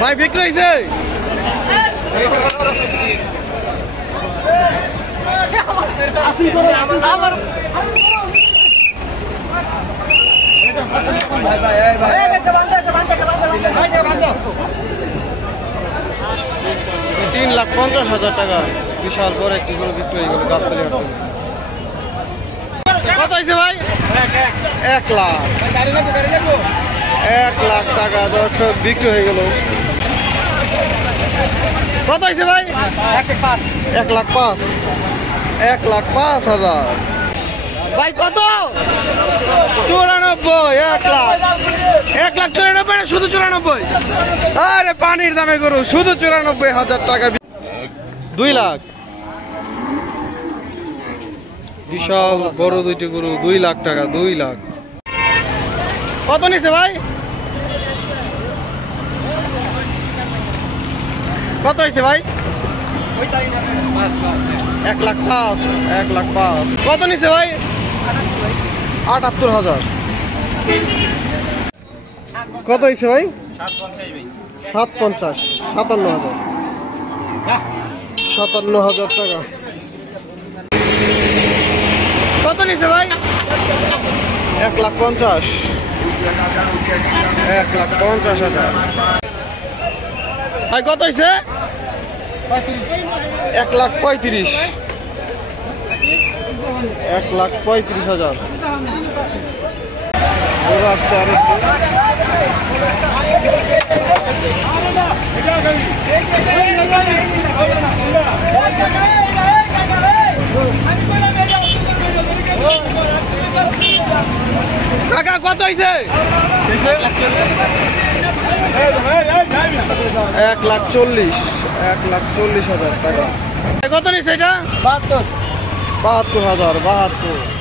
ভাই বিক্রি হয়েছে? $3,50,000 টাকা বিশাল বড় একটি গরু বিক্রি হয়ে গেল গাবতলী হাট থেকে। কত হয়েছে ভাই? 1 লাখ। 1 লাখ টাকা দর্শক বিক্রি হয়ে গেল। কত হয়েছে ভাই? 1,05,000। 1,05,000 ভাই। কত? 94। 1 লাখ। 1,94,000 না শুধু 94? আরে পানির দামে গরু শুধু 94,000 টাকা। 2 লাখ। বিশাল বড় দুইটি গরু 2 লাখ টাকা। 2 লাখ। কত নিছে ভাই? কত হয়েছে ভাই? 1,05,000। 1,05,000 কত নিছে ভাই? 78,000। কত হয়েছে ভাই? 57,000। 57,000 টাকা। কত নিছে ভাই? 1,50,000। 1,50,000 ভাই। কত হয়েছে? 1,35,000। 1,35,000 ওরা আসছে আরেকটু। কাকা কত হয়েছে? 1,40,000। 1,40,000 টাকা। কত নিচ্ছে এটা? 72,000। 72।